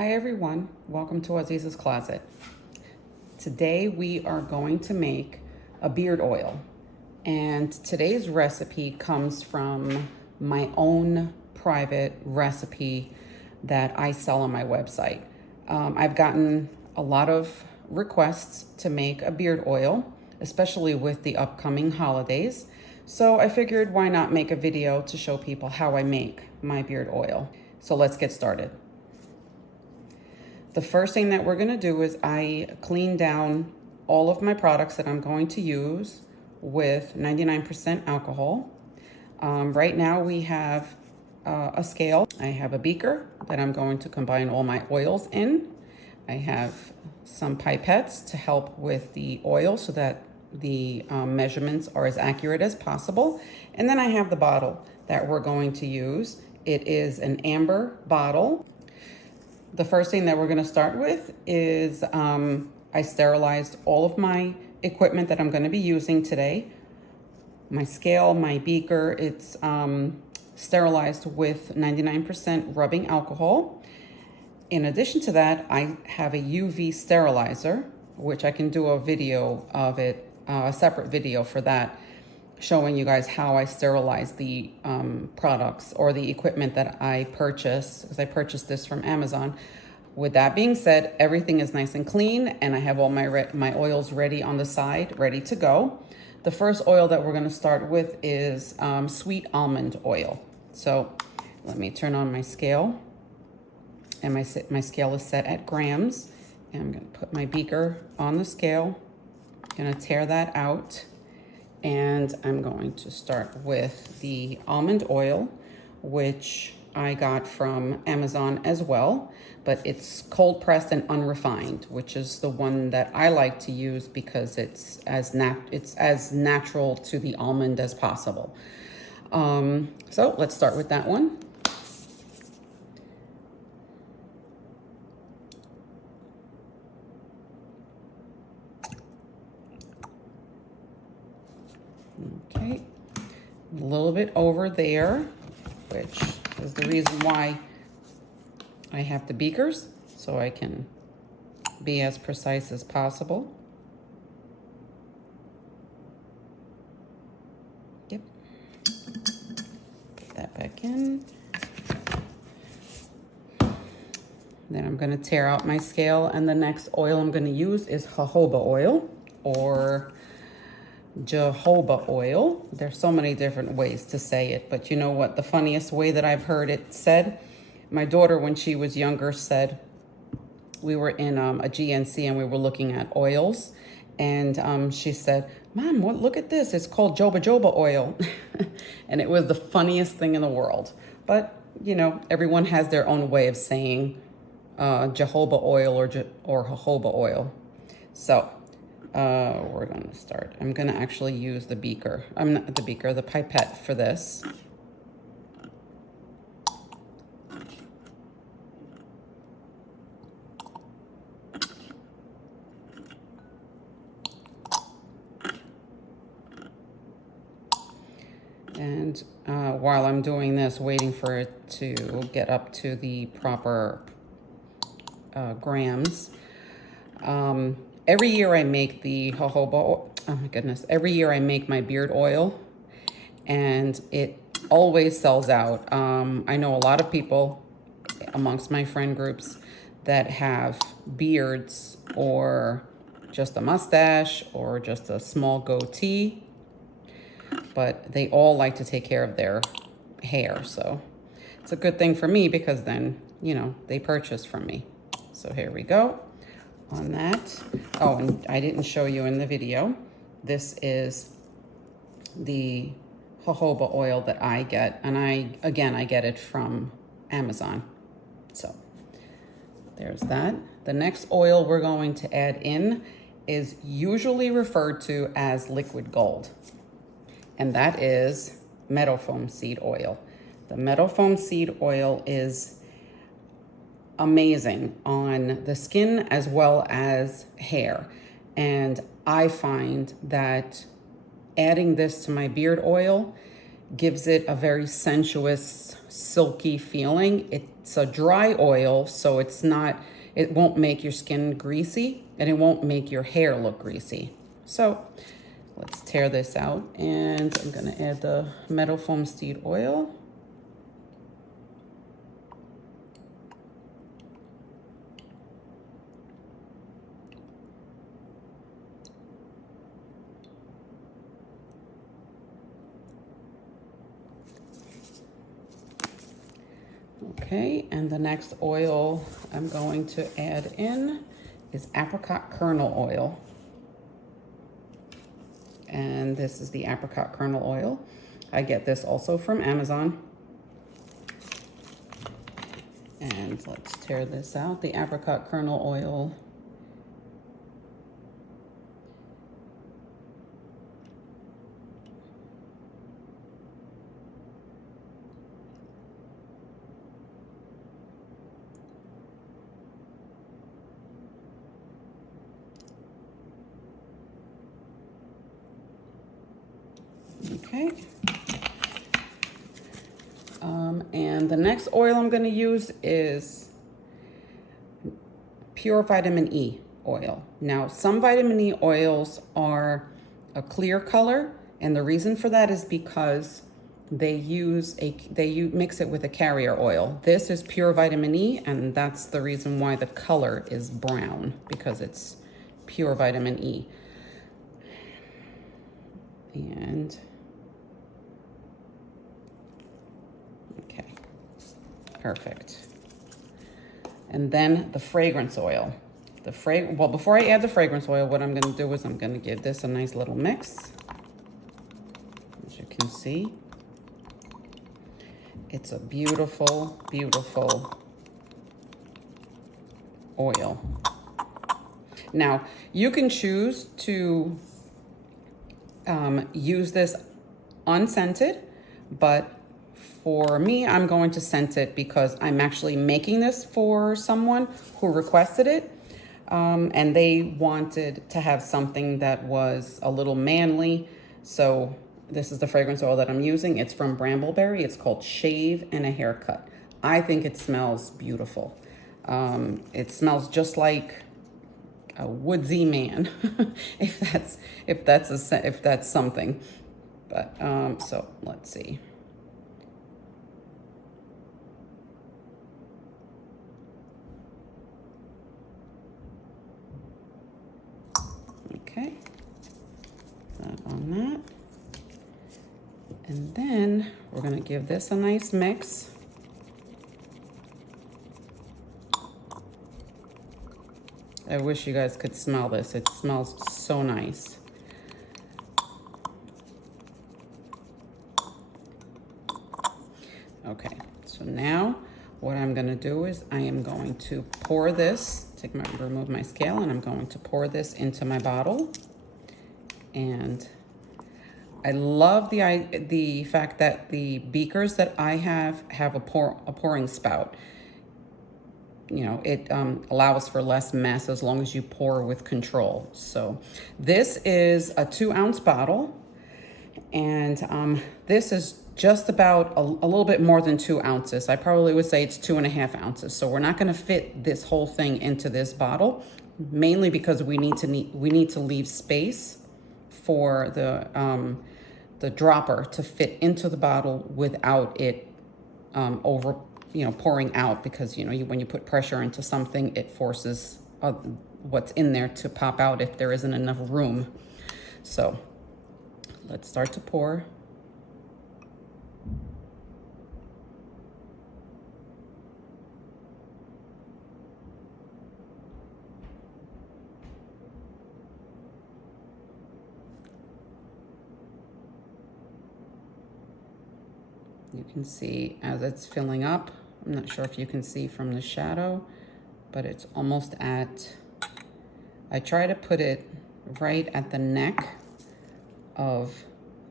Hi everyone, welcome to Aziz's Closet. Today we are going to make a beard oil, and today's recipe comes from my own private recipe that I sell on my website. I've gotten a lot of requests to make a beard oil, especially with the upcoming holidays. So I figured why not make a video to show people how I make my beard oil. So let's get started. The first thing that we're gonna do is I clean down all of my products that I'm going to use with 99% alcohol. Right now we have a scale. I have a beaker that I'm going to combine all my oils in. I have some pipettes to help with the oil so that the measurements are as accurate as possible. And then I have the bottle that we're going to use. It is an amber bottle. The first thing that we're gonna start with is I sterilized all of my equipment that I'm gonna be using today. My scale, my beaker, it's sterilized with 99% rubbing alcohol. In addition to that, I have a UV sterilizer, which I can do a video of it, a separate video for that, showing you guys how I sterilize the products or the equipment that I purchase, because I purchased this from Amazon. With that being said, everything is nice and clean, and I have all my oils ready on the side, ready to go. The first oil that we're gonna start with is Sweet Almond Oil. So let me turn on my scale, and my scale is set at grams, and I'm gonna put my beaker on the scale, gonna tear that out. And I'm going to start with the almond oil, which I got from Amazon as well, but it's cold pressed and unrefined, which is the one that I like to use because it's as natural to the almond as possible. So let's start with that one. Okay, a little bit over there, which is the reason why I have the beakers, so I can be as precise as possible. Yep. Put that back in. Then I'm gonna tear out my scale, and the next oil I'm gonna use is jojoba oil, or Jojoba Oil. There's so many different ways to say it, but you know what? The funniest way that I've heard it said, my daughter, when she was younger, said, we were in a GNC and we were looking at oils, and she said, Mom, look at this. It's called Jojoba Oil. And it was the funniest thing in the world. But, you know, everyone has their own way of saying jojoba oil or jojoba oil. So we're gonna start. I'm gonna actually use the beaker. I'm not the beaker, the pipette for this. And while I'm doing this, waiting for it to get up to the proper grams, every year I make the jojoba, oh my goodness, every year I make my beard oil, and it always sells out. I know a lot of people amongst my friend groups that have beards or just a mustache or just a small goatee, but they all like to take care of their hair. So it's a good thing for me because then, you know, they purchase from me. So here we go on that. Oh, and I didn't show you in the video. This is the jojoba oil that I get. And I get it from Amazon. So there's that. The next oil we're going to add in is usually referred to as liquid gold. And that is Meadowfoam Seed Oil. The Meadowfoam Seed Oil is amazing on the skin as well as hair. And I find that adding this to my beard oil gives it a very sensuous, silky feeling. It's a dry oil, so it won't make your skin greasy and it won't make your hair look greasy. So let's tear this out, and I'm gonna add the Meadowfoam Seed Oil. Okay, and the next oil I'm going to add in is Apricot Kernel Oil. And this is the Apricot Kernel Oil. I get this also from Amazon. And let's tear this out. The Apricot Kernel Oil . Okay. And the next oil I'm going to use is pure vitamin E oil. Now, some vitamin E oils are a clear color, and the reason for that is because they mix it with a carrier oil. This is pure vitamin E, and that's the reason why the color is brown, because it's pure vitamin E. And okay, perfect. And then the fragrance oil. Well, before I add the fragrance oil, what I'm going to do is I'm going to give this a nice little mix. As you can see, it's a beautiful, beautiful oil. Now, you can choose to use this unscented, but for me, I'm going to scent it because I'm actually making this for someone who requested it. And they wanted to have something that was a little manly. So this is the fragrance oil that I'm using. It's from Brambleberry. It's called Shave and a Haircut. I think it smells beautiful. It smells just like a woodsy man, if that's something. But so let's see. Okay, that on that. And then we're gonna give this a nice mix. I wish you guys could smell this. It smells so nice. Okay, so now what I'm gonna do is I am going to pour this, remove my scale, and I'm going to pour this into my bottle. And I love the fact that the beakers that I have a pouring spout. You know, it allows for less mess as long as you pour with control. So this is a 2-ounce bottle, and this is just about a little bit more than 2 ounces. I probably would say it's 2.5 ounces. So we're not going to fit this whole thing into this bottle, mainly because we need to leave space for the dropper to fit into the bottle without it pouring out, because when you put pressure into something, it forces what's in there to pop out if there isn't enough room. So let's start to pour. You can see as it's filling up. I'm not sure if you can see from the shadow, but it's almost at, I try to put it right at the neck of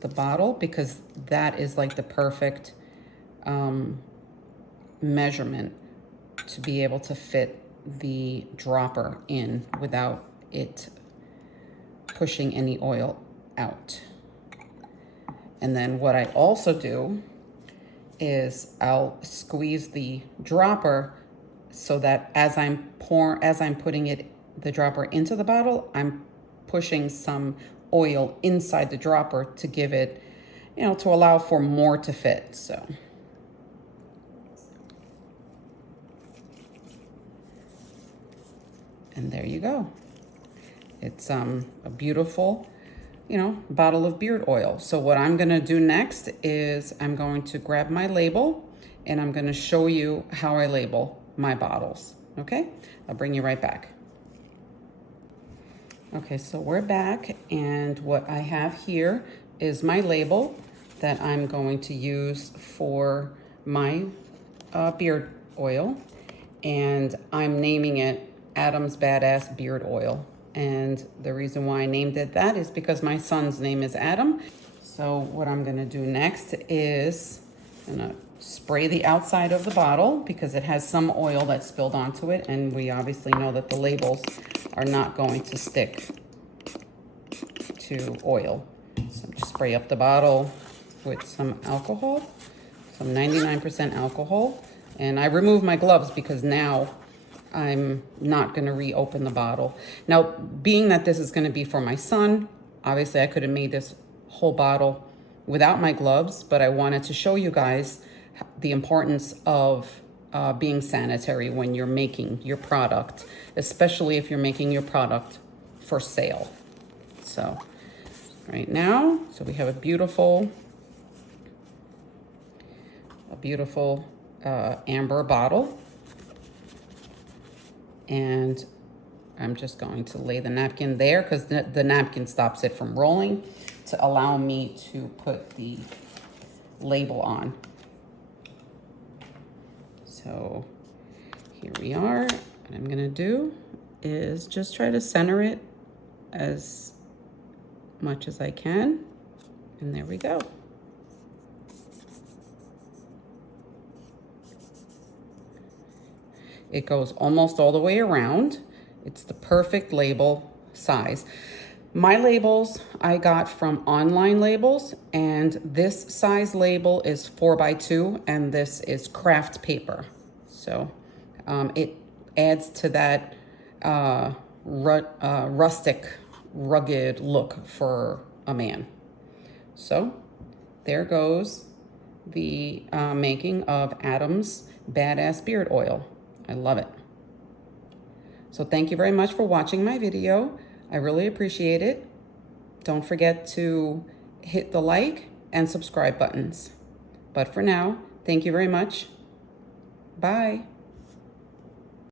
the bottle, because that is like the perfect measurement to be able to fit the dropper in without it pushing any oil out. And then what I also do is I'll squeeze the dropper so that as I'm putting the dropper into the bottle, I'm pushing some oil inside the dropper to give it, to allow for more to fit. So. And there you go. It's a beautiful, bottle of beard oil. So what I'm gonna do next is I'm going to grab my label and I'm gonna show you how I label my bottles, okay? I'll bring you right back. Okay, so we're back, and what I have here is my label that I'm going to use for my beard oil, and I'm naming it Adam's Badass Beard Oil. And the reason why I named it that is because my son's name is Adam. So what I'm gonna do next is I'm gonna spray the outside of the bottle because it has some oil that spilled onto it, and we obviously know that the labels are not going to stick to oil. So just spray up the bottle with some alcohol, some 99% alcohol. And I remove my gloves because now I'm not going to reopen the bottle. Now, being that this is going to be for my son, obviously I could have made this whole bottle without my gloves, but I wanted to show you guys the importance of being sanitary when you're making your product, especially if you're making your product for sale. So right now, so we have a beautiful amber bottle. And I'm just going to lay the napkin there because the napkin stops it from rolling to allow me to put the label on. So here we are. What I'm gonna do is just try to center it as much as I can. And there we go. It goes almost all the way around. It's the perfect label size. My labels I got from Online Labels, and this size label is 4x2, and this is craft paper. So it adds to that rustic, rugged look for a man. So there goes the making of Adam's Badass Beard Oil. I love it. So thank you very much for watching my video. I really appreciate it. Don't forget to hit the like and subscribe buttons. But for now, thank you very much. Bye.